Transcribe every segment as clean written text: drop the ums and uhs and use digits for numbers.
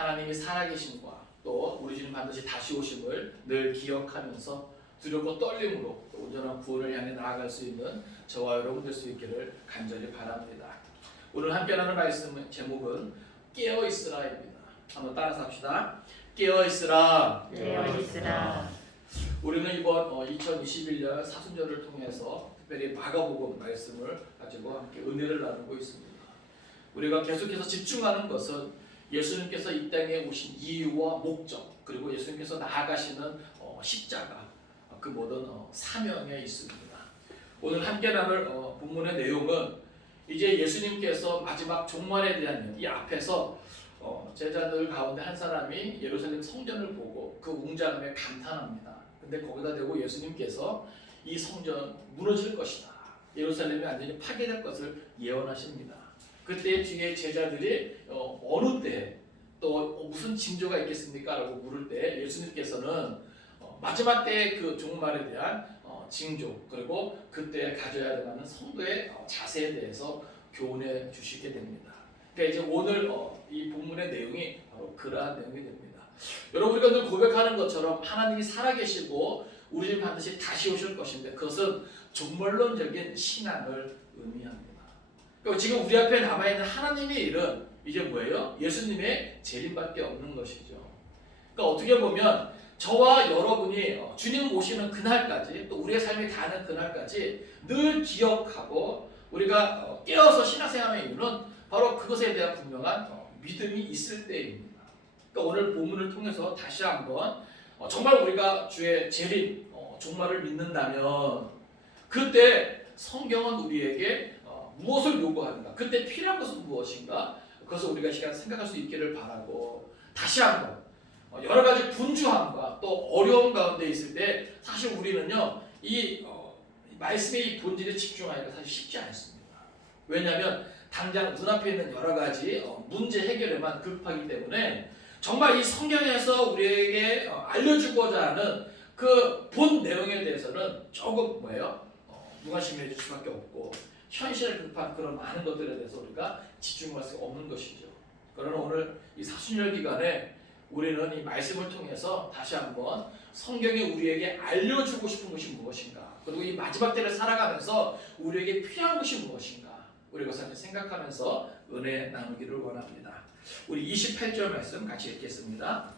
하나님이 살아계심과 또 우리 주님 반드시 다시 오심을 늘 기억하면서 두렵고 떨림으로 온전한 구원을 향해 나아갈 수 있는 저와 여러분 될 수 있기를 간절히 바랍니다. 오늘 함께 나눌 말씀 제목은 깨어있으라입니다. 한번 따라서 합시다. 깨어있으라. 깨어있으라. 우리는 이번 2021년 사순절을 통해서 특별히 마가복음 말씀을 가지고 함께 은혜를 나누고 있습니다. 우리가 계속해서 집중하는 것은 예수님께서 이 땅에 오신 이유와 목적, 그리고 예수님께서 나아가시는 십자가, 그 모든 사명에 있습니다. 오늘 함께 나눌 본문의 내용은 이제 예수님께서 마지막 종말에 대한 이 앞에서 제자들 가운데 한 사람이 예루살렘 성전을 보고 그 웅장함에 감탄합니다. 근데 거기다 대고 예수님께서 이 성전 무너질 것이다, 예루살렘이 완전히 파괴될 것을 예언하십니다. 그때 뒤에 제자들이 어느 때 또 무슨 징조가 있겠습니까? 라고 물을 때 예수님께서는 마지막 때의 그 종말에 대한 징조, 그리고 그때 가져야 되는 성도의 자세에 대해서 교훈해 주시게 됩니다. 그러니까 이제 오늘 이 본문의 내용이 바로 그러한 내용이 됩니다. 여러분, 우리가 늘 고백하는 것처럼 하나님이 살아계시고 우리는 반드시 다시 오실 것인데 그것은 종말론적인 신앙을 의미합니다. 그러니까 지금 우리 앞에 남아있는 하나님의 일은 이제 뭐예요? 예수님의 재림밖에 없는 것이죠. 그러니까 어떻게 보면 저와 여러분이 주님 오시는 그날까지, 또 우리의 삶이 닿는 그날까지 늘 기억하고 우리가 깨어서 신앙생활의 이유는 바로 그것에 대한 분명한 믿음이 있을 때입니다. 그러니까 오늘 본문을 통해서 다시 한번 정말 우리가 주의 재림, 종말을 믿는다면 그때 성경은 우리에게 무엇을 요구하는가, 그때 필요한 것은 무엇인가, 그것을 우리가 시간 생각할 수 있기를 바라고, 다시 한번 여러 가지 분주함과 또 어려움 가운데 있을 때 사실 우리는요 이 말씀의 이 본질에 집중하기가 사실 쉽지 않습니다. 왜냐하면 당장 눈앞에 있는 여러 가지 문제 해결에만 급하기 때문에 정말 이 성경에서 우리에게 알려주고자 하는 그 본 내용에 대해서는 조금 무관심해질 수밖에 없고, 현실에 급한 그런 많은 것들에 대해서 우리가 집중할 수 없는 것이죠. 그러나 오늘 이 사순절 기간에 우리는 이 말씀을 통해서 다시 한번 성경이 우리에게 알려주고 싶은 것이 무엇인가, 그리고 이 마지막 때를 살아가면서 우리에게 필요한 것이 무엇인가, 우리 그것을 생각하면서 은혜 나누기를 원합니다. 우리 28절 말씀 같이 읽겠습니다.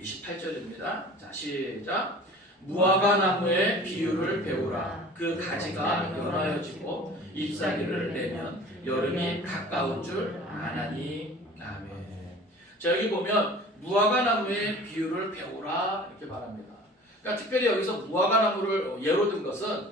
28절입니다. 자, 시작. 무화과 나무의 비유를 배우라. 그 가지가 연하여지고 잎사귀를 내면 여름이 가까운 줄 아나니. 아멘. 자, 여기 보면 무화과 나무의 비유를 배우라 이렇게 말합니다. 그러니까 특별히 여기서 무화과 나무를 예로 든 것은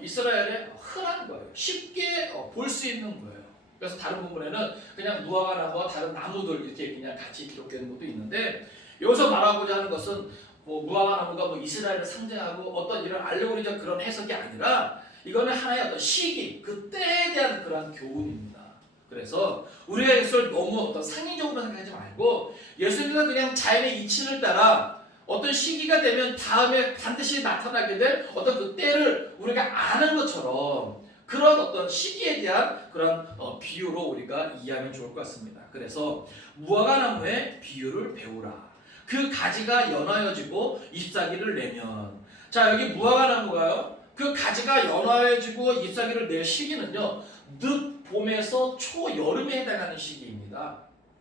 이스라엘의 흔한 거예요. 쉽게 볼 수 있는 거예요. 그래서 다른 부분에는 그냥 무화과 나무와 다른 나무들 이렇게 그냥 같이 기록되는 것도 있는데, 여기서 말하고자 하는 것은 무화과 나무가 이스라엘을 상징하고 어떤 이런 알레고리적 그런 해석이 아니라 이거는 하나의 어떤 시기, 그 때에 대한 그런 교훈입니다. 그래서 우리가 이것을 너무 어떤 상징적으로 생각하지 말고 예수님은 그냥 자연의 이치를 따라 어떤 시기가 되면 다음에 반드시 나타나게 될 어떤 그 때를 우리가 아는 것처럼 그런 어떤 시기에 대한 그런 비유로 우리가 이해하면 좋을 것 같습니다. 그래서 무화과 나무의 비유를 배우라. 그 가지가 연하여지고 잎사귀를 내면, 자, 여기 무화과 나무가요, 그 가지가 연하여지고 잎사귀를 낼 시기는요 늦봄에서 초여름에 해당하는 시기입니다.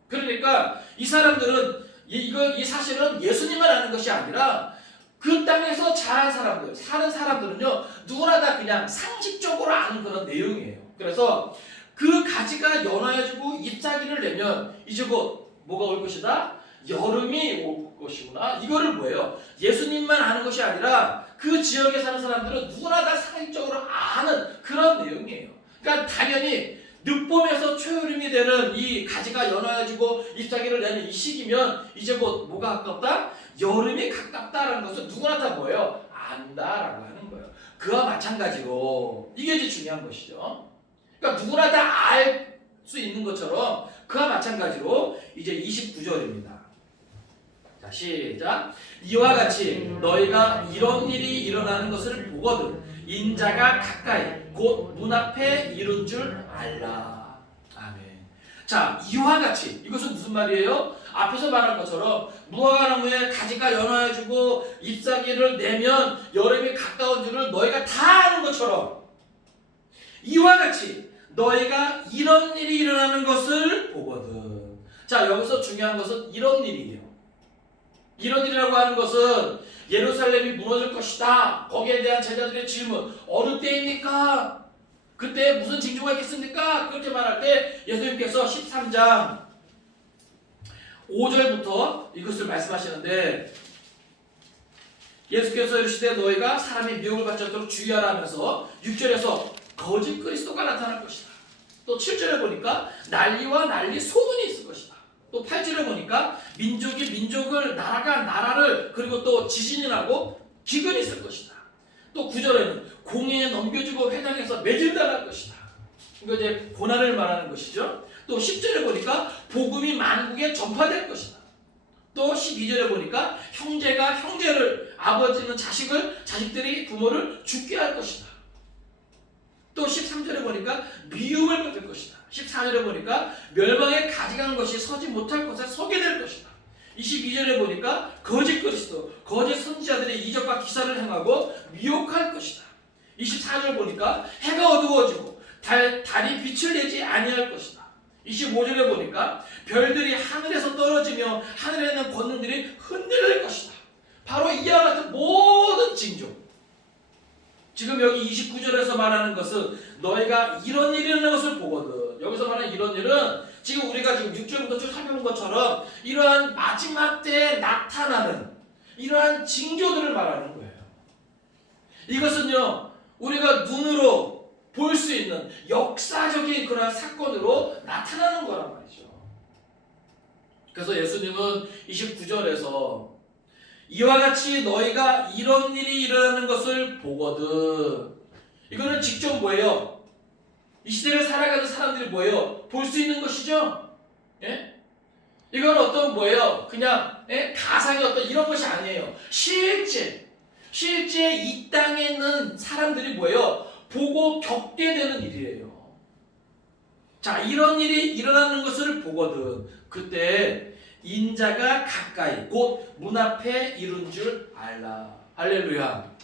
그러니까 이 사람들은 이 사실은 예수님만 아는 것이 아니라 그 땅에서 자란 사람들, 사는 사람들은요 누구나 다 그냥 상식적으로 아는 그런 내용이에요. 그래서 그 가지가 연하여지고 잎사귀를 내면 이제 곧 뭐가 올 것이다? 여름이 올 것이구나. 이거를 뭐예요? 예수님만 아는 것이 아니라 그 지역에 사는 사람들은 누구나 다 상식적으로 아는 그런 내용이에요. 그러니까 당연히 늦봄에서 초여름이 되는 이 가지가 연하여지고 잎사귀를 내는 이 시기면 이제 곧 뭐가 가깝다? 여름이 가깝다라는 것을 누구나 다 뭐예요? 안다라고 하는 거예요. 그와 마찬가지로 이게 이제 중요한 것이죠. 그러니까 누구나 다 알 수 있는 것처럼 그와 마찬가지로 이제 29절입니다. 자, 시작. 이와 같이 너희가 이런 일이 일어나는 것을 보거든 인자가 가까이 곧 문 앞에 이른 줄 알라. 아멘. 자, 이와 같이 이것은 무슨 말이에요? 앞에서 말한 것처럼 무화과나무에 가지가 연화해주고 잎사귀를 내면 여름이 가까운 줄을 너희가 다 아는 것처럼 이와 같이 너희가 이런 일이 일어나는 것을 보거든. 자, 여기서 중요한 것은 이런 일이에요. 이런 일이라고 하는 것은 예루살렘이 무너질 것이다. 거기에 대한 제자들의 질문. 어느 때입니까? 그때 무슨 징조가 있겠습니까? 그렇게 말할 때 예수님께서 13장 5절부터 이것을 말씀하시는데, 예수께서 이르시되 너희가 사람이 미혹을 받지 않도록 주의하라 하면서 6절에서 거짓 그리스도가 나타날 것이다. 또 7절에 보니까 난리와 난리 소문이 있을 것이다. 또 8절에 보니까 민족이 민족을, 나라가 나라를, 그리고 또 지진이 나고 기근이 있을 것이다. 또 9절에는 공의에 넘겨주고 회당에서 매질당할 것이다. 이거 이제 고난을 말하는 것이죠. 또 10절에 보니까 복음이 만국에 전파될 것이다. 또 12절에 보니까 형제가 형제를, 아버지는 자식을, 자식들이 부모를 죽게 할 것이다. 또 13절에 보니까 미움을 받을 것이다. 14절에 보니까 멸망에 가져간 것이 서지 못할 곳에 서게 될 것이다. 22절에 보니까 거짓 그리스도, 거짓 선지자들의 이적과 기사를 행하고 미혹할 것이다. 24절 보니까 해가 어두워지고 달이 빛을 내지 아니할 것이다. 25절에 보니까 별들이 하늘에서 떨어지며 하늘에 있는 권능들이 흔들릴 것이다. 바로 이와 같은 모든 징조, 지금 여기 29절에서 말하는 것은 너희가 이런 일이 일어나는 것을 보거든. 여기서 말하는 이런 일은 지금 우리가 지금 6절부터 쭉 살펴본 것처럼 이러한 마지막 때에 나타나는 이러한 징조들을 말하는 거예요. 이것은요, 우리가 눈으로 볼 수 있는 역사적인 그러한 사건으로 나타나는 거란 말이죠. 그래서 예수님은 29절에서 이와 같이 너희가 이런 일이 일어나는 것을 보거든. 이거는 직접 뭐예요? 이 시대를 살아가는 사람들이 뭐예요? 볼 수 있는 것이죠? 예? 이건 어떤 뭐예요? 그냥 가상의 어떤 이런 것이 아니에요. 실제 이 땅에 있는 사람들이 뭐예요? 보고 겪게 되는 일이에요. 자, 이런 일이 일어나는 것을 보거든. 그때 인자가 가까이 곧 문 앞에 이른 줄 알라. 할렐루야.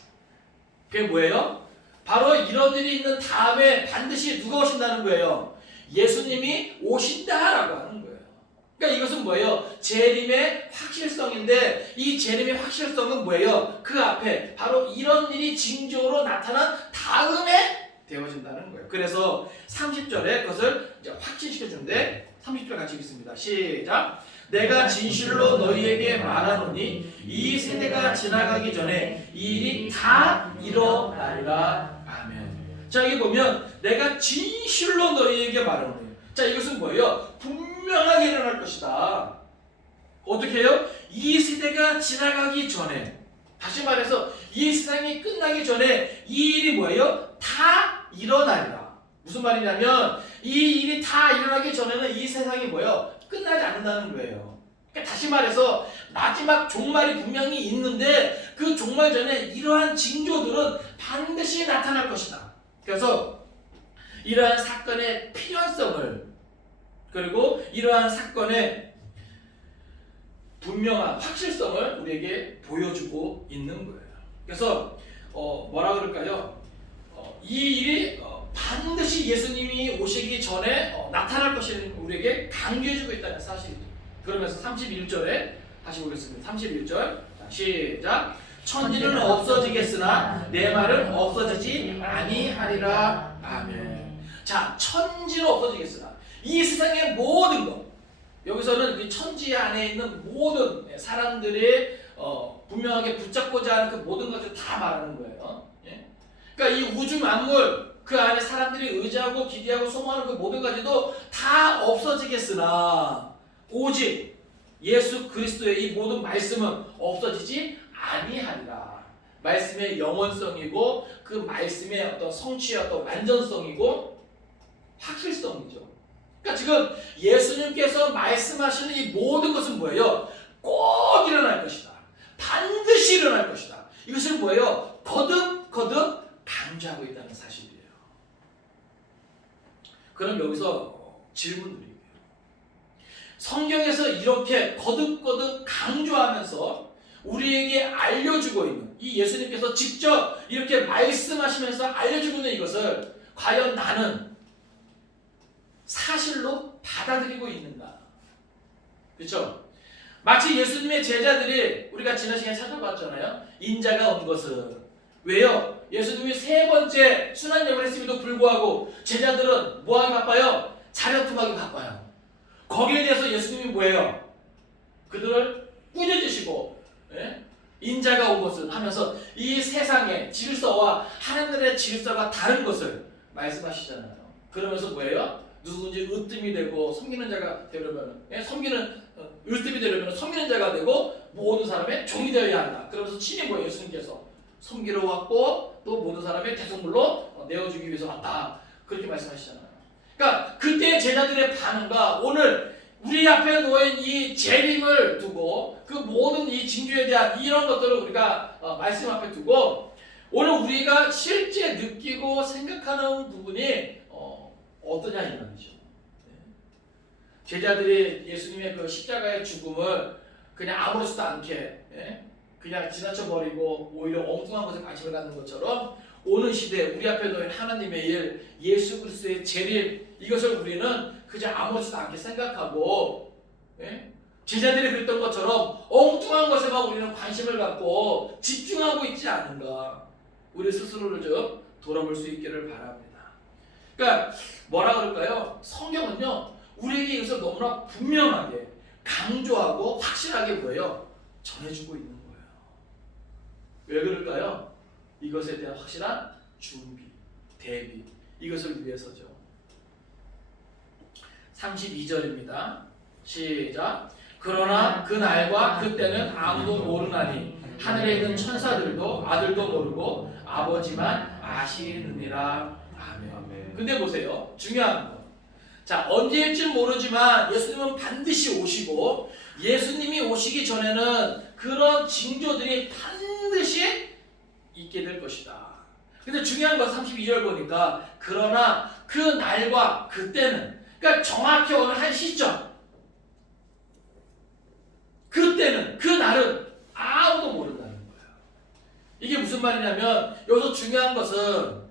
그게 뭐예요? 바로 이런 일이 있는 다음에 반드시 누가 오신다는 거예요? 예수님이 오신다라고 하는 거예요. 그러니까 이것은 뭐예요? 재림의 확실성인데, 이 재림의 확실성은 뭐예요? 그 앞에 바로 이런 일이 징조로 나타난 다음에 되어진다는 거예요. 그래서 30절에 그것을 이제 확진시켜 주는데, 30절 같이 읽습니다. 시작. 내가 진실로 너희에게 말하노니 이 세대가 지나가기 전에 이 일이 다 일어나리라. 아멘. 자, 여기 보면 내가 진실로 너희에게 말하노니, 자, 이것은 뭐예요? 분명하게 일어날 것이다. 어떻게 해요? 이 세대가 지나가기 전에, 다시 말해서 이 세상이 끝나기 전에 이 일이 뭐예요? 다 일어나리라. 무슨 말이냐면 이 일이 다 일어나기 전에는 이 세상이 뭐예요? 끝나지 않는다는 거예요. 그러니까 다시 말해서 마지막 종말이 분명히 있는데 그 종말 전에 이러한 징조들은 반드시 나타날 것이다. 그래서 이러한 사건의 필연성을, 그리고 이러한 사건의 분명한 확실성을 우리에게 보여주고 있는 거예요. 그래서 뭐라 그럴까요? 이 일이 반드시 예수님이 오시기 전에 나타날 것을 우리에게 강조해주고 있다는 사실이죠. 그러면서 31절에 다시 보겠습니다. 31절. 자, 시작. 천지는 없어지겠으나 내 말은 없어지지 아니하리라. 아멘. 자, 천지는 없어지겠으나 이 세상의 모든 것, 여기서는 그 천지 안에 있는 모든 사람들이 분명하게 붙잡고자 하는 그 모든 것을 다 말하는 거예요. 예? 그러니까 이 우주 만물, 그 안에 사람들이 의지하고 기대하고 소망하는 그 모든 가지도 다 없어지겠으나 오직 예수 그리스도의 이 모든 말씀은 없어지지 아니하리라. 말씀의 영원성이고 그 말씀의 어떤 성취의 어떤 완전성이고 확실성이죠. 그러니까 지금 예수님께서 말씀하시는 이 모든 것은 뭐예요? 꼭 일어날 것이다. 반드시 일어날 것이다. 이것을 뭐예요? 거듭 강조하고 있다는 사실이에요. 그럼 여기서 질문 드릴게요. 성경에서 이렇게 거듭거듭 강조하면서 우리에게 알려주고 있는 이 예수님께서 직접 이렇게 말씀하시면서 알려주고 있는 이것을 과연 나는 사실로 받아들이고 있는가? 그렇죠? 마치 예수님의 제자들이 우리가 지난 시간에 찾아봤잖아요. 인자가 온 것은 왜요? 예수님이 세 번째 순환여행을 했음에도 불구하고 제자들은 뭐하기 바빠요? 자력투하기 바빠요. 거기에 대해서 예수님이 뭐예요? 그들을 꾸짖으시고 인자가 온 것은 하면서 이 세상의 질서와 하늘의 질서가 다른 것을 말씀하시잖아요. 그러면서 뭐예요? 누구든지 으뜸이 되고 섬기는 자가 되려면 으뜸이 되려면 섬기는 자가 되고 모든 사람의 종이 되어야 한다. 그러면서 친히 뭐예요? 예수님께서 섬기러 왔고 또 모든 사람의 대속물로 내어주기 위해서 왔다. 그렇게 말씀하시잖아요. 그러니까 그때 제자들의 반응과 오늘 우리 앞에 놓인 이 재림을 두고 그 모든 이 징조에 대한 이런 것들을 우리가 말씀 앞에 두고 오늘 우리가 실제 느끼고 생각하는 부분이 어떠냐 이 말이죠. 제자들이 예수님의 그 십자가의 죽음을 그냥 아무렇지도 않게 그냥 지나쳐버리고 오히려 엉뚱한 것에 관심을 갖는 것처럼 오는 시대 우리 앞에 놓인 하나님의 일, 예수 그리스도의 재림 이것을 우리는 그저 아무렇지도 않게 생각하고 제자들이 그랬던 것처럼 엉뚱한 것에만 우리는 관심을 갖고 집중하고 있지 않은가 우리 스스로를 좀 돌아볼 수 있기를 바랍니다. 그러니까 뭐라 그럴까요? 성경은요 우리에게 이것을 너무나 분명하게 강조하고 확실하게 뭐예요? 전해주고 있는 거예요. 왜 그럴까요? 이것에 대한 확실한 준비, 대비 이것을 위해서죠. 32절입니다. 시작. 그러나 그 날과 그때는 아무도 모르나니 하늘에 있는 천사들도 아들도 모르고 아버지만 아시느니라. 아멘. 근데 보세요. 중요한 거. 자, 언제일지 모르지만 예수님은 반드시 오시고 예수님이 오시기 전에는 그런 징조들이 반드시 있게 될 것이다. 근데 중요한 건 32절 보니까 그러나 그 날과 그때는 그러니까 정확히 어느 한 시점 그때는 그 날은 아무도 모른다는 거예요. 이게 무슨 말이냐면 여기서 중요한 것은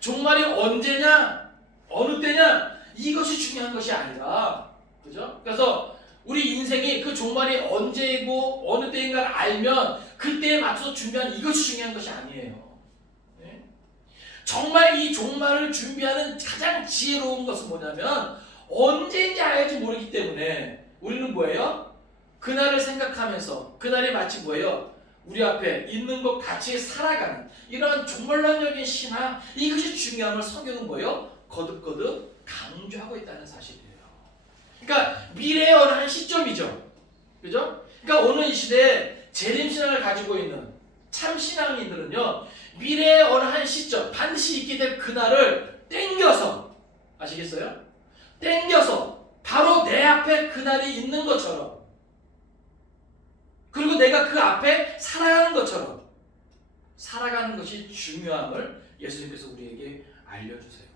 종말이 언제냐 어느 때냐 이것이 중요한 것이 아니라 그죠? 그래서 우리 인생이 그 종말이 언제이고 어느 때인가를 알면 그때에 맞춰서 준비하는 이것이 중요한 것이 아니에요. 네? 정말 이 종말을 준비하는 가장 지혜로운 것은 뭐냐면 언제인지 알지 모르기 때문에 우리는 뭐예요? 그날을 생각하면서 그날이 마치 뭐예요? 우리 앞에 있는 것 같이 살아가는 이런 종말론적인 신앙 이것이 중요함을 성경은 뭐예요? 거듭거듭 강조하고 있다는 사실이에요. 그러니까 미래의 어느 한 시점이죠. 그죠? 그러니까 오늘 이 시대에 재림신앙을 가지고 있는 참 신앙인들은요 미래의 어느 한 시점 반드시 있게 될 그날을 땡겨서 아시겠어요? 땡겨서 바로 내 앞에 그날이 있는 것처럼 그리고 내가 그 앞에 살아가는 것처럼 살아가는 것이 중요함을 예수님께서 우리에게 알려주세요.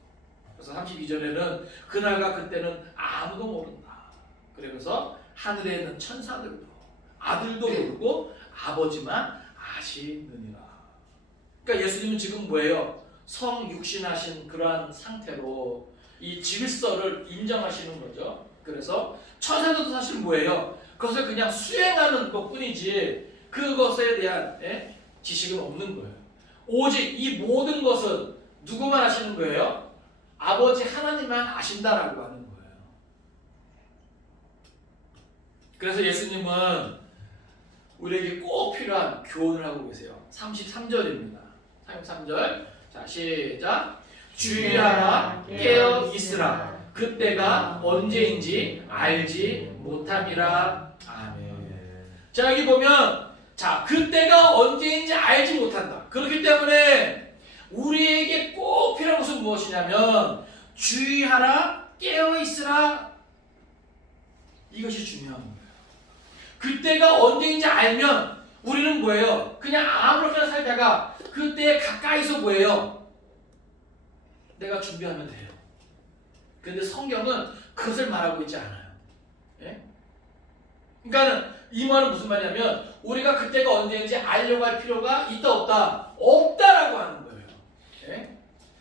그래서 32절에는 그날과 그때는 아무도 모른다. 그러면서 하늘에 있는 천사들도 아들도 모르고 아버지만 아시느니라. 그러니까 예수님은 지금 뭐예요? 성육신하신 그러한 상태로 이 질서를 인정하시는 거죠. 그래서 천사들도 사실 뭐예요? 그것을 그냥 수행하는 것뿐이지 그것에 대한 지식은 없는 거예요. 오직 이 모든 것은 누구만 아시는 거예요? 아버지 하나님만 아신다라고 하는 거예요. 그래서 예수님은 우리에게 꼭 필요한 교훈을 하고 계세요. 33절입니다. 33절. 자, 시작. 주의하라 깨어 있으라. 그때가 언제인지 알지 못함이라. 아멘. 자, 여기 보면 자, 그때가 언제인지 알지 못한다. 그렇기 때문에 우리에게 꼭 필요한 것은 무엇이냐면 주의하라 깨어 있으라. 이것이 중요한 거예요. 그때가 언제인지 알면 우리는 뭐예요? 그냥 아무렇게나 살다가 그때에 가까이서 뭐예요? 내가 준비하면 돼요. 그런데 성경은 그것을 말하고 있지 않아요. 예? 그러니까 이 말은 무슨 말이냐면 우리가 그때가 언제인지 알려고 할 필요가 있다 없다? 없다라고 하는 거예요. 예?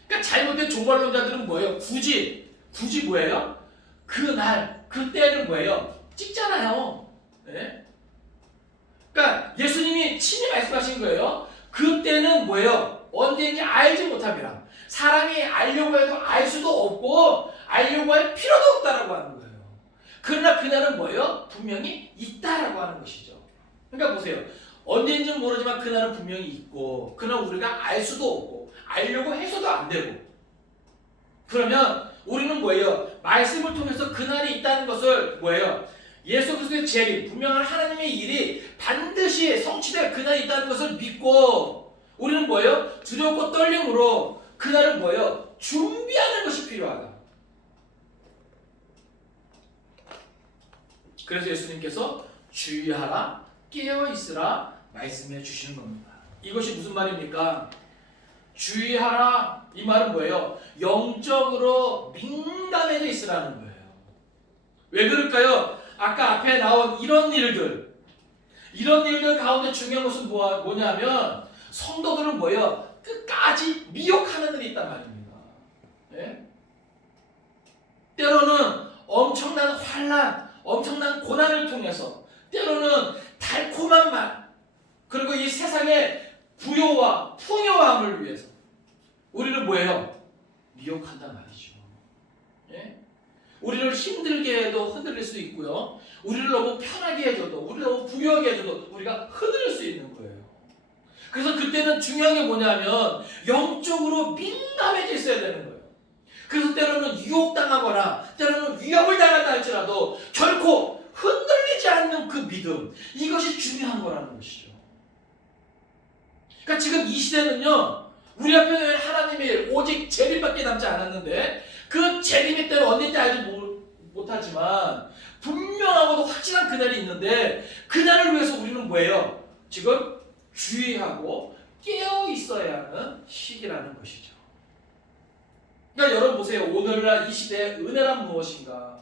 그러니까 잘못된 종말론자들은 뭐예요? 굳이 뭐예요? 그날 그때를 뭐예요? 찍잖아요. 예? 그러니까 예수님이 친히 말씀하신 거예요. 그때는 뭐예요? 언제인지 알지 못합니다. 사람이 알려고 해도 알 수도 없고 알려고 할 필요도 없다라고 하는 거예요. 그러나 그날은 뭐예요? 분명히 있다라고 하는 것이죠. 그러니까 보세요. 언제인지는 모르지만 그날은 분명히 있고 그날 우리가 알 수도 없고 알려고 해서도 안 되고 그러면 우리는 뭐예요? 말씀을 통해서 그날이 있다는 것을 뭐예요? 예수 그리스도의 재림, 분명한 하나님의 일이 반드시 성취될 그날이 있다는 것을 믿고 우리는 뭐예요? 두렵고 떨림으로 그날은 뭐예요? 준비하는 것이 필요하다. 그래서 예수님께서 주의하라, 깨어있으라 말씀해 주시는 겁니다. 이것이 무슨 말입니까? 주의하라 이 말은 뭐예요? 영적으로 민감해져 있으라는 거예요. 왜 그럴까요? 아까 앞에 나온 이런 일들 가운데 중요한 것은 뭐냐면 성도들은 뭐예요? 끝까지 미혹하는 일이 있단 말입니다. 예? 때로는 엄청난 환난, 엄청난 고난을 통해서 때로는 달콤한 말 그리고 이 세상의 부요와 풍요함을 위해서 우리를 뭐예요? 미혹한단 말이죠. 예? 우리를 힘들게 해도 흔들릴 수 있고요. 우리를 너무 편하게 해줘도 우리를 너무 부유하게 해줘도 우리가 흔들릴 수 있는 거예요. 그래서 그때는 중요한 게 뭐냐면 영적으로 민감해져 있어야 되는 거예요. 그래서 때로는 유혹당하거나 때로는 위협을 당한다 할지라도 결코 흔들리지 않는 그 믿음 이것이 중요한 거라는 것이죠. 그러니까 지금 이 시대는요 우리 앞에는 하나님의 일 오직 재림밖에 남지 않았는데 그 재림의 때는 언제인지 알지 못하지만 분명하고도 확실한 그날이 있는데 그날을 위해서 우리는 뭐예요? 지금 주의하고 깨어 있어야 하는 시기라는 것이죠. 그러니까 여러분 보세요. 오늘날 이 시대의 은혜란 무엇인가?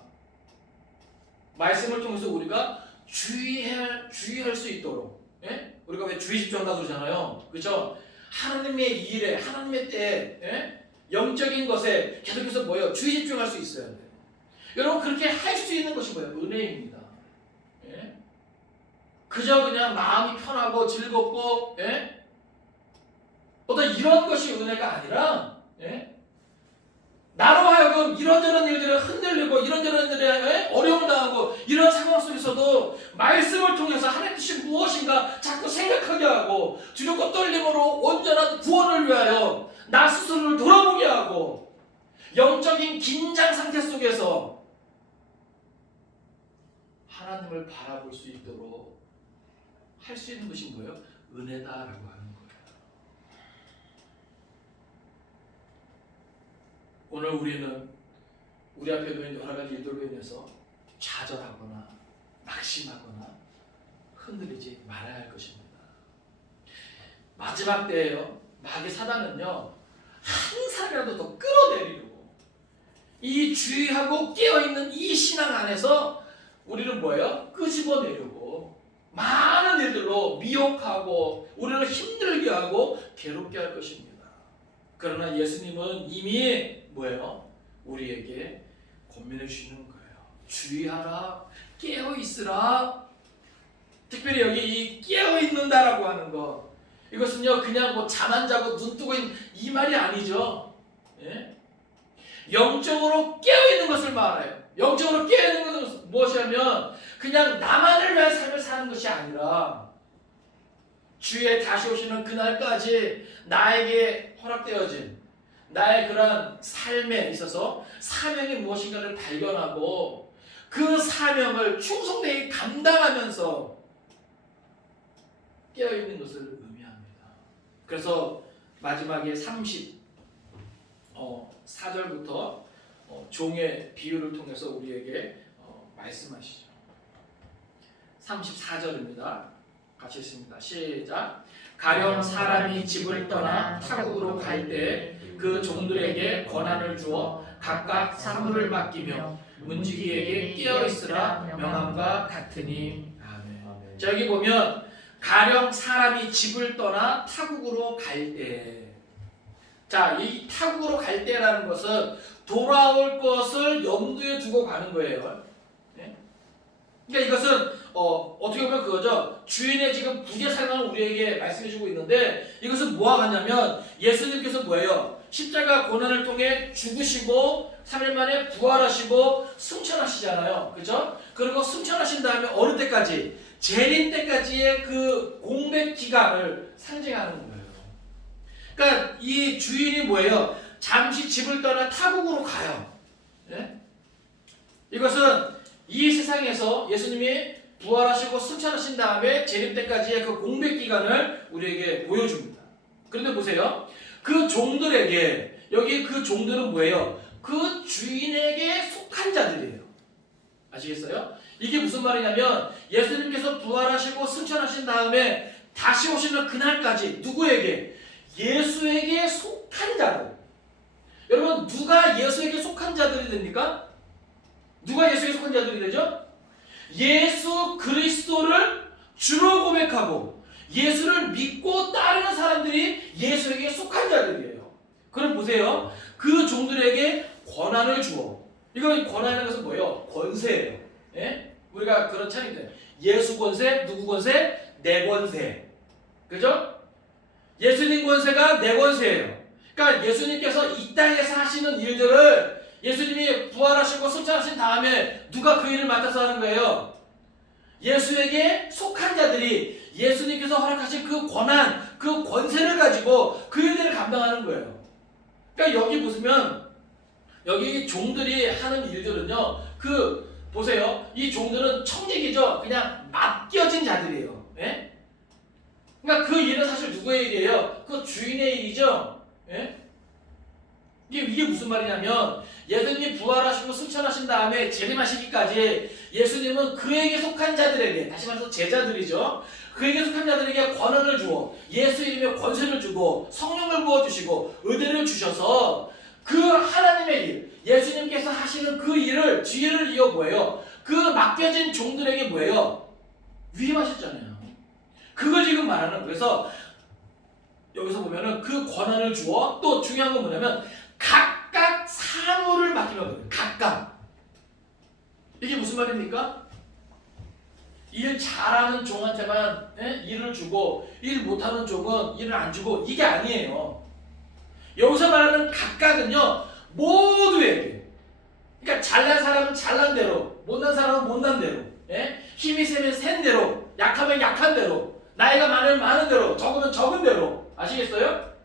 말씀을 통해서 우리가 주의할 수 있도록 예? 우리가 왜 주의 집중한다고 그러잖아요. 그렇죠? 하나님의 일에 하나님의 때에 예? 영적인 것에 계속해서 뭐예요? 주의 집중할 수 있어야 돼요. 여러분 그렇게 할 수 있는 것이 뭐예요? 은혜입니다. 예? 그저 그냥 마음이 편하고 즐겁고 예? 어떤 이런 것이 은혜가 아니라 예? 나로 하여금 이런저런 일들에 흔들리고 이런저런 일들에 어려움을 당하고 이런 상황 속에서도 말씀을 통해서 하나님 뜻이 무엇인가 자꾸 생각하게 하고 두렵고 떨림으로 온전한 구원을 위하여 나 스스로를 돌아보게 하고 영적인 긴장 상태 속에서 하나님을 바라볼 수 있도록 할 수 있는 것이 뭐예요? 은혜다라고 하는 거예요. 오늘 우리는 우리 앞에 놓인 여러 가지 일들로 인해서 좌절하거나 낙심하거나 흔들리지 말아야 할 것입니다. 마지막 때에요. 마귀 사단은요. 한 살이라도 더 끌어내리려고 이 주의하고 깨어있는 이 신앙 안에서 우리를 뭐예요? 끄집어내려고 많은 일들로 미혹하고 우리를 힘들게 하고 괴롭게 할 것입니다. 그러나 예수님은 이미 뭐예요? 우리에게 권면해 주시는 거예요. 주의하라, 깨어 있으라. 특별히 여기 이 깨어 있는다라고 하는 것, 이것은요 그냥 뭐 잠 안 자고 눈 뜨고 있는 이 말이 아니죠. 예? 영적으로 깨어 있는 것을 말해요. 영적으로 깨어 있는 것은 무엇이냐면 그냥 나만을 위한 삶을 사는 것이 아니라 주의 다시 오시는 그날까지 나에게 허락되어진 나의 그런 삶에 있어서 사명이 무엇인가를 발견하고 그 사명을 충성되게 감당하면서 깨어있는 것을 의미합니다. 그래서 마지막에 34절부터 종의 비유를 통해서 우리에게 말씀하시죠. 34절입니다. 같이 읽습니다. 시작. 가령 사람이 집을 떠나 타국으로 갈 때 그 종들에게 권한을 주어 각각 사물을 맡기며 문지기에게 깨어 있으라 명함과 같으니 자, 여기 보면 가령 사람이 집을 떠나 타국으로 갈 때. 자, 이 타국으로 갈 때라는 것은 돌아올 것을 염두에 두고 가는 거예요. 네? 그러니까 이것은 어떻게 보면 그거죠. 주인의 지금 부재 상황을 우리에게 말씀해주고 있는데 이것은 뭐와 같냐면 예수님께서 뭐예요? 십자가 고난을 통해 죽으시고 3일 만에 부활하시고 승천하시잖아요. 그죠? 그리고 승천하신 다음에 어느 때까지? 재림 때까지의 그 공백 기간을 상징하는 거예요. 그러니까 이 주인이 뭐예요? 잠시 집을 떠나 타국으로 가요. 예? 이것은 이 세상에서 예수님이 부활하시고 승천하신 다음에 재림 때까지의 그 공백 기간을 우리에게 보여줍니다. 그런데 보세요. 그 종들에게 여기 그 종들은 뭐예요? 그 주인에게 속한 자들이에요. 아시겠어요? 이게 무슨 말이냐면 예수님께서 부활하시고 승천하신 다음에 다시 오시는 그날까지 누구에게? 예수에게 속한 자들. 여러분 누가 예수에게 속한 자들이 됩니까? 누가 예수에게 속한 자들이 되죠? 예수 그리스도를 주로 고백하고 예수를 믿고 따르는 사람들이 예수에게 속한 자들이에요. 그럼 보세요. 그 종들에게 권한을 주어. 이건 권한이라는 것은 뭐예요? 권세예요. 예? 우리가 그런 차이인데 예수 권세, 누구 권세? 내 권세. 그죠? 예수님 권세가 내 권세예요. 그러니까 예수님께서 이 땅에서 하시는 일들을 예수님이 부활하시고 승천하신 다음에 누가 그 일을 맡아서 하는 거예요? 예수에게 속한 자들이 예수님께서 허락하신 그 권한, 그 권세를 가지고 그 일들을 감당하는 거예요. 그러니까 여기 보시면 여기 종들이 하는 일들은요. 보세요. 이 종들은 청직이죠. 그냥 맡겨진 자들이에요. 예? 그러니까 그 일은 사실 누구의 일이에요? 그 주인의 일이죠. 예? 이게 무슨 말이냐면 예수님이 부활하시고 승천하신 다음에 재림하시기까지 예수님은 그에게 속한 자들에게, 다시 말해서 제자들이죠. 그에게 속한 자들에게 권한을 주어 예수 이름에 권세를 주고 성령을 부어주시고 은혜를 주셔서 그 하나님의 일, 예수님께서 하시는 그 일을 뒤를 이어 뭐예요? 그 맡겨진 종들에게 뭐예요? 위임하셨잖아요. 그걸 지금 말하는 거예요. 그래서 여기서 보면은 그 권한을 주어 또 중요한 건 뭐냐면 각각 사무를 맡기는 거예요. 각각. 이게 무슨 말입니까? 일 잘하는 종한테만 일을 주고 일 못하는 종은 일을 안 주고 이게 아니에요. 여기서 말하는 각각은요 모두에게. 그러니까 잘난 사람은 잘난 대로, 못난 사람은 못난 대로, 힘이 세면 센 대로, 약하면 약한 대로, 나이가 많으면 많은 대로, 적으면 적은 대로. 아시겠어요?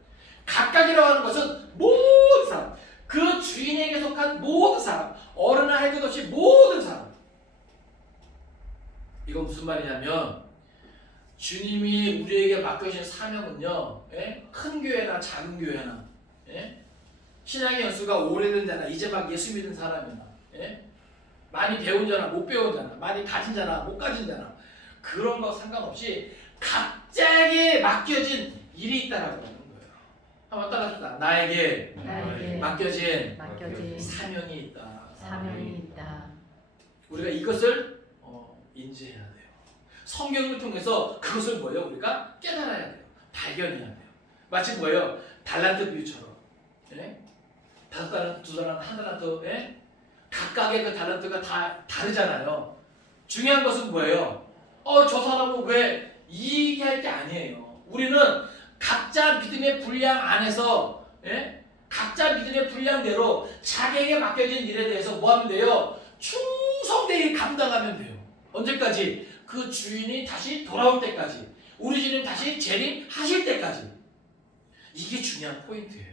각각이라고 하는 것은 모든 사람, 그 주인에게 속한 모든 사람, 어른이나 할 것 없이 모든 사람. 이건 무슨 말이냐면 주님이 우리에게 맡겨주신 사명은요, 큰 교회나 작은 교회나, 신앙의 연수가 오래된 자나 이제 막 예수 믿은 사람이나, 많이 배운 자나 못 배운 자나, 많이 가진 자나 못 가진 자나, 그런 거 상관없이 각자에게 맡겨진 일이 있다라고 하는 거예요. 한번 따라합시다. 나에게 맡겨진 사명이 있다. 우리가 이것을 인지해야 돼요. 성경을 통해서 그것을 뭐예요? 우리가 깨달아야 돼요. 발견해야 돼요. 마치 뭐예요? 달란트 비유처럼. 5달란트, 2달란트, 1달란트, 각각의 그 달란트가 다 다르잖아요. 중요한 것은 뭐예요? 저 사람은 왜 이익이 할 게 아니에요. 우리는 각자 믿음의 분량 안에서, 각자 믿음의 분량대로 자기에게 맡겨진 일에 대해서 뭐 하면 돼요? 충성되게 감당하면 돼요. 언제까지? 그 주인이 다시 돌아올 때까지, 우리 주님 다시 재림하실 때까지. 이게 중요한 포인트예요.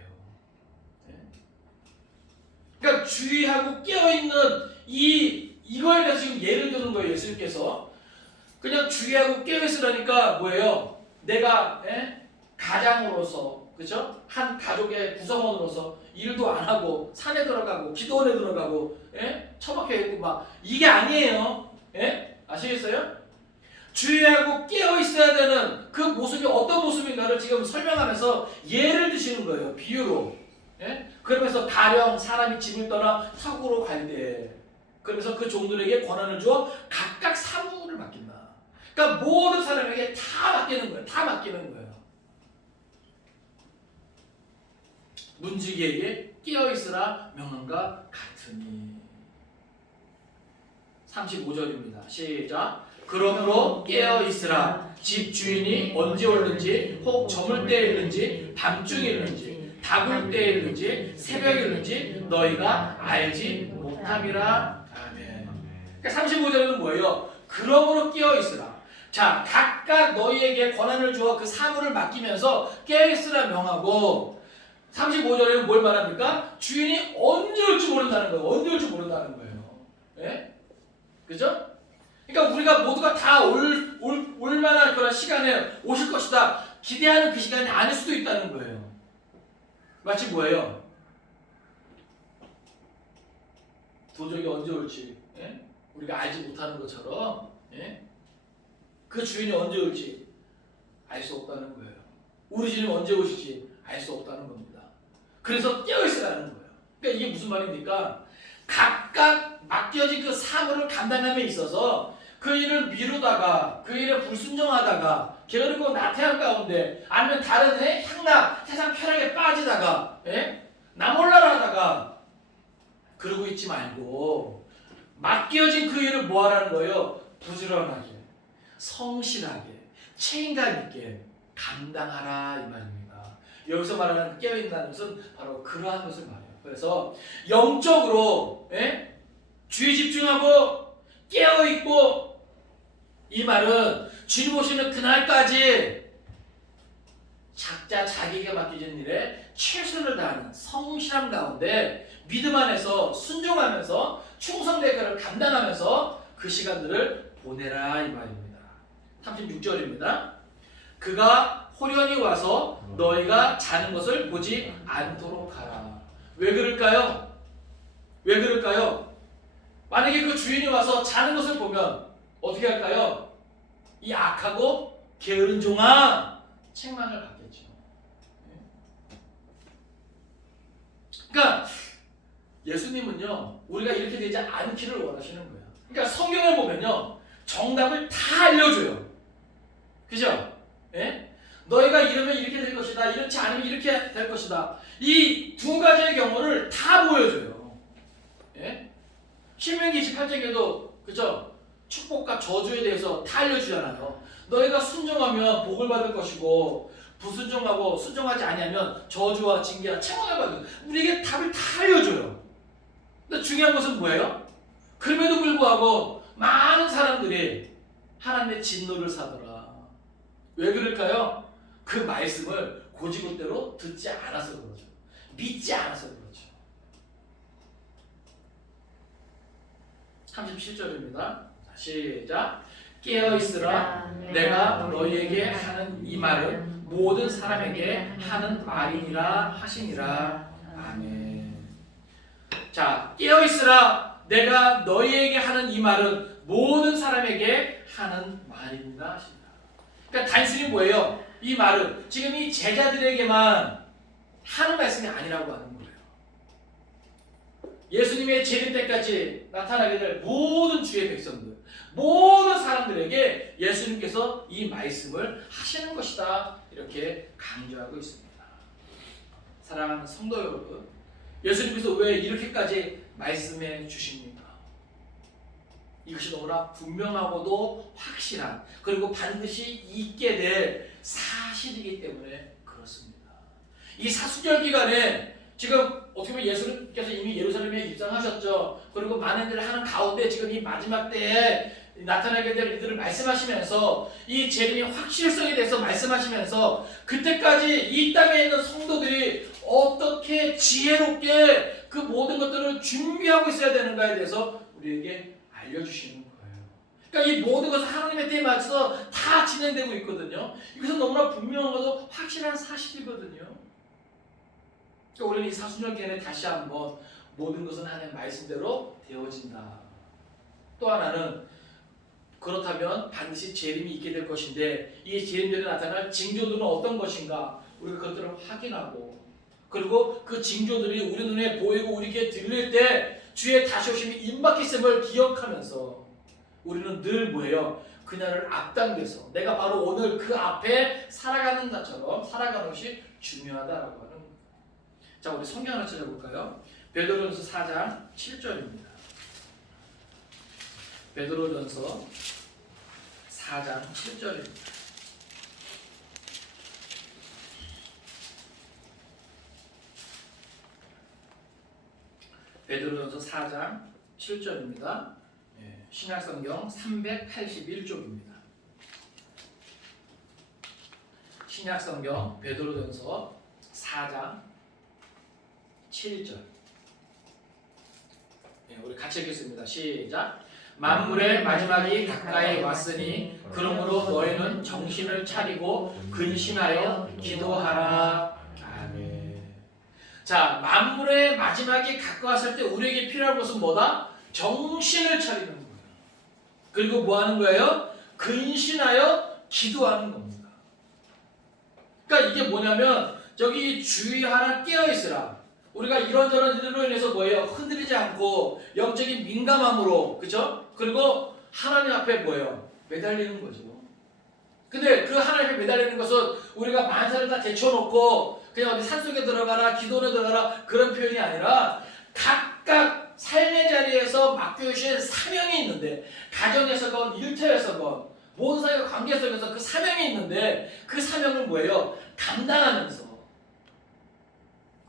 그러니까 주의하고 깨어있는 이거에 대해서 지금 예를 드는 거예요. 예수님께서 그냥 주의하고 깨어있으라니까 뭐예요? 내가 가장으로서, 그죠? 한 가족의 구성원으로서 일도 안 하고 산에 들어가고 기도원에 들어가고 처박혀 있고 막 이게 아니에요. 아시겠어요? 주의하고 깨어 있어야 되는 그 모습이 어떤 모습인가를 지금 설명하면서 예를 드시는 거예요. 비유로. 그러면서 가령 사람이 집을 떠나 타국으로 갈 때, 그러면서 그 종들에게 권한을 주어 각각 사무를 맡긴다. 그러니까 모든 사람에게 다 맡기는 거예요. 다 맡기는 거예요. 문지기에게 깨어있으라 명함과 같으니. 35절입니다. 시작. 그러므로 깨어있으라. 집 주인이 언제 오는지, 혹 저물 때에 있는지, 밤중에 있는지, 다굴 때에 있는지, 새벽에 있는지 너희가 알지 못함이라. 아멘. 그러니까 35절은 뭐예요? 그러므로 깨어있으라. 자, 각각 너희에게 권한을 주어 그 사물을 맡기면서 깨어있으라 명하고, 35절에는 뭘 말합니까? 주인이 언제 올지 모른다는 거예요. 언제 올지 모른다는 거예요. 예? 그죠? 그러니까 우리가 모두가 다 올 만한 그런 시간에 오실 것이다. 기대하는 그 시간이 아닐 수도 있다는 거예요. 마치 뭐예요? 도적이 언제 올지, 예? 우리가 알지 못하는 것처럼, 예? 그 주인이 언제 올지 알 수 없다는 거예요. 우리 주인이 언제 오실지 알 수 없다는 겁니다. 그래서 깨어있으라는 거예요. 그러니까 이게 무슨 말입니까? 각각 맡겨진 그 사물을 감당함에 있어서 그 일을 미루다가 그 일에 불순종하다가 게으르고 나태한 가운데 아니면 다른 향락 세상 쾌락에 빠지다가 나 몰라라 하다가 그러고 있지 말고 맡겨진 그 일을 뭐 하라는 거예요? 부지런하게 성실하게 책임감 있게 감당하라 이 말입니다. 여기서 말하는 깨어있다는 것은 바로 그러한 것을 말해요. 그래서 영적으로 주의 집중하고 깨어있고, 이 말은 주님 오시는 그날까지 각자 자기에게 맡겨진 일에 최선을 다하는 성실함 가운데 믿음 안에서 순종하면서 충성되기를 감당하면서 그 시간들을 보내라 이 말입니다. 36절입니다. 그가 호련히 와서 너희가 자는 것을 보지 않도록 하라. 왜 그럴까요? 왜 그럴까요? 만약에 그 주인이 와서 자는 것을 보면 어떻게 할까요? 이 악하고 게으른 종아, 책망을 받겠죠. 그러니까 예수님은요, 우리가 이렇게 되지 않기를 원하시는 거예요. 그러니까 성경을 보면요, 정답을 다 알려줘요. 그죠? 예? 너희가 이러면 이렇게 될 것이다, 이렇지 않으면 이렇게 될 것이다. 이 두 가지의 경우를 다 보여줘요. 예? 신명기 28장에도 그죠? 축복과 저주에 대해서 다 알려주잖아요. 너희가 순종하면 복을 받을 것이고 불순종하고 순종하지 아니하면 저주와 징계와 책망을 받을 것이고, 우리에게 답을 다 알려줘요. 근데 중요한 것은 뭐예요? 그럼에도 불구하고 많은 사람들이 하나님의 진노를 사더라. 왜 그럴까요? 그 말씀을 고지고대로 듣지 않아서 그러죠. 믿지 않아서 그렇죠. 37절입니다. 시작. 깨어있으라. 내가 너희에게 하는 이 말은 모든 사람에게 하는 말이니라 하시니라. 아멘. 자, 깨어있으라. 내가 너희에게 하는 이 말은 모든 사람에게 하는 말이니라 하시니라. 그러니까 단순히 뭐예요? 이 말은 지금 이 제자들에게만 하는 말씀이 아니라고 하는 거예요. 예수님의 재림 때까지 나타나게 될 모든 주의 백성들, 모든 사람들에게 예수님께서 이 말씀을 하시는 것이다, 이렇게 강조하고 있습니다. 사랑하는 성도 여러분, 예수님께서 왜 이렇게까지 말씀해 주십니까? 이것이 너무나 분명하고도 확실한, 그리고 반드시 있게 될 사실이기 때문에 그렇습니다. 이 사순절 기간에 지금 어떻게 보면 예수님께서 이미 예루살렘에 입성하셨죠. 그리고 많은 일을 하는 가운데 지금 이 마지막 때에 나타나게 될 일들을 말씀하시면서 이 재림의 확실성에 대해서 말씀하시면서 그때까지 이 땅에 있는 성도들이 어떻게 지혜롭게 그 모든 것들을 준비하고 있어야 되는가에 대해서 우리에게 알려주시는 거예요. 그러니까 이 모든 것은 하나님의 때에 맞춰서 다 진행되고 있거든요. 이것은 너무나 분명하고도 확실한 사실이거든요. 그러니까 우리는 이 사순절 기간에 다시 한번 모든 것은 하나님의 말씀대로 되어진다. 또 하나는 그렇다면 반드시 재림이 있게 될 것인데 이 재림전에 나타날 징조들은 어떤 것인가, 우리가 그것들을 확인하고, 그리고 그 징조들이 우리 눈에 보이고 우리 귀에 들릴 때 주의 다시 오심이 임박했음을 기억하면서 우리는 늘 뭐예요? 그녀를 앞당겨서 내가 바로 오늘 그 앞에 살아가는 자처럼 살아가는 것이 중요하다라고 하는 거예요. 자, 우리 성경 하나 찾아볼까요? 베드로전서 4장 7절입니다. 베드로전서 4장 7절입니다. 베드로전서 4장 7절입니다. 신약성경 381쪽입니다. 신약성경 베드로전서 4장 7절. 우리 같이 읽겠습니다. 시작. 만물의 마지막이 가까이 왔으니 그러므로 너희는 정신을 차리고 근신하여 기도하라. 아멘. 자, 만물의 마지막이 가까웠을 때 우리에게 필요한 것은 뭐다? 정신을 차리는 거예요. 그리고 뭐 하는 거예요? 근신하여 기도하는 겁니다. 그러니까 이게 뭐냐면 저기 주의하라, 깨어있으라. 우리가 이런저런 일로 인해서 뭐예요? 흔들리지 않고 영적인 민감함으로, 그죠? 그리고 하나님 앞에 뭐예요? 매달리는 거죠. 근데 그 하나님 앞에 매달리는 것은 우리가 만사를 다 제쳐놓고 그냥 어디 산속에 들어가라, 기도원에 들어가라 그런 표현이 아니라 각각 삶의 자리에서 맡겨주신 사명이 있는데, 가정에서건 일터에서건 모든 사회 관계 속에서 그 사명이 있는데 그 사명은 뭐예요? 감당하면서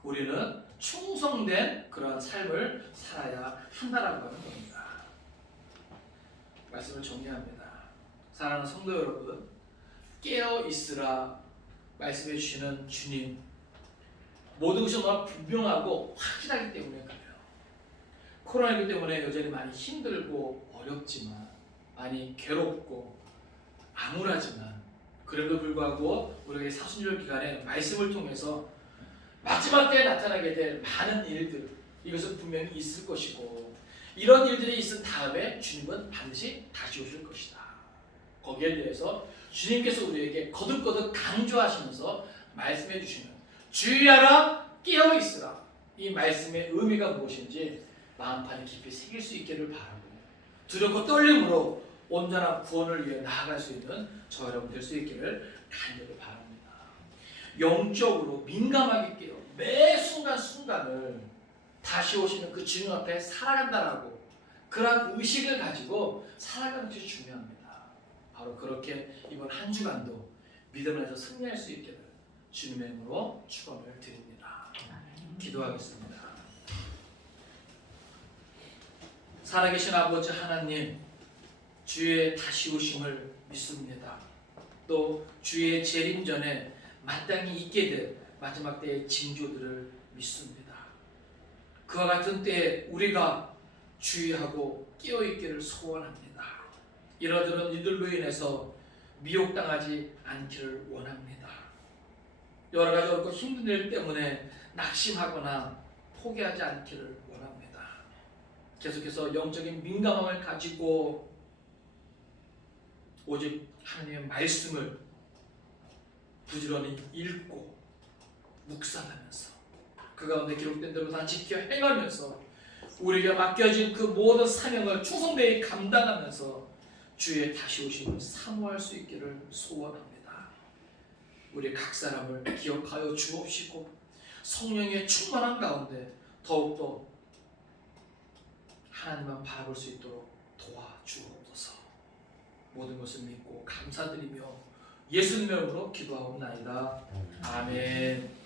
우리는 충성된 그러한 삶을 살아야 한다라고 하는 겁니다. 말씀을 정리합니다. 사랑하는 성도 여러분, 깨어 있으라 말씀해 주시는 주님, 모든 것이 너무 분명하고 확실하기 때문에 그래요. 코로나19 때문에 여전히 많이 힘들고 어렵지만, 많이 괴롭고 암울하지만, 그래도 불구하고 우리에게 사순절 기간에 말씀을 통해서 마지막 때에 나타나게 될 많은 일들, 이것은 분명히 있을 것이고, 이런 일들이 있은 다음에 주님은 반드시 다시 오실 것이다. 거기에 대해서 주님께서 우리에게 거듭거듭 강조하시면서 말씀해 주시는 주의하라, 깨어 있으라, 이 말씀의 의미가 무엇인지 마음판에 깊이 새길 수 있기를 바라고, 두렵고 떨림으로 온전한 구원을 위해 나아갈 수 있는 저 여러분 될 수 있기를 간절히 바랍니다. 영적으로 민감하게 깨어 매 순간순간을 다시 오시는 그 주님 앞에 살아간다라고 그런 의식을 가지고 살아가는 것이 중요합니다. 바로 그렇게 이번 한 주간도 믿음 안에서 승리할 수 있기를 주님의 이름으로 축원을 드립니다. 기도하겠습니다. 살아계신 아버지 하나님, 주의 다시 오심을 믿습니다. 또 주의 재림 전에 마땅히 있게 될 마지막 때의 징조들을 믿습니다. 그와 같은 때에 우리가 주의하고 깨어있기를 소원합니다. 이러저런 이들로 인해서 미혹당하지 않기를 원합니다. 여러 가지 어렵고 힘든 일 때문에 낙심하거나 포기하지 않기를 원합니다. 계속해서 영적인 민감함을 가지고 오직 하나님의 말씀을 부지런히 읽고 묵상하면서 그 가운데 기록된 대로 다 지켜 행하면서 우리에게 맡겨진 그 모든 사명을 충성되이 감당하면서 주의 다시 오심을 사모할 수 있기를 소원합니다. 우리 각 사람을 기억하여 주옵시고 성령의 충만한 가운데 더욱더 하나님만 바라볼 수 있도록 도와주옵소서. 모든 것을 믿고 감사드리며 예수님의 이름으로 기도하옵나이다. 아멘.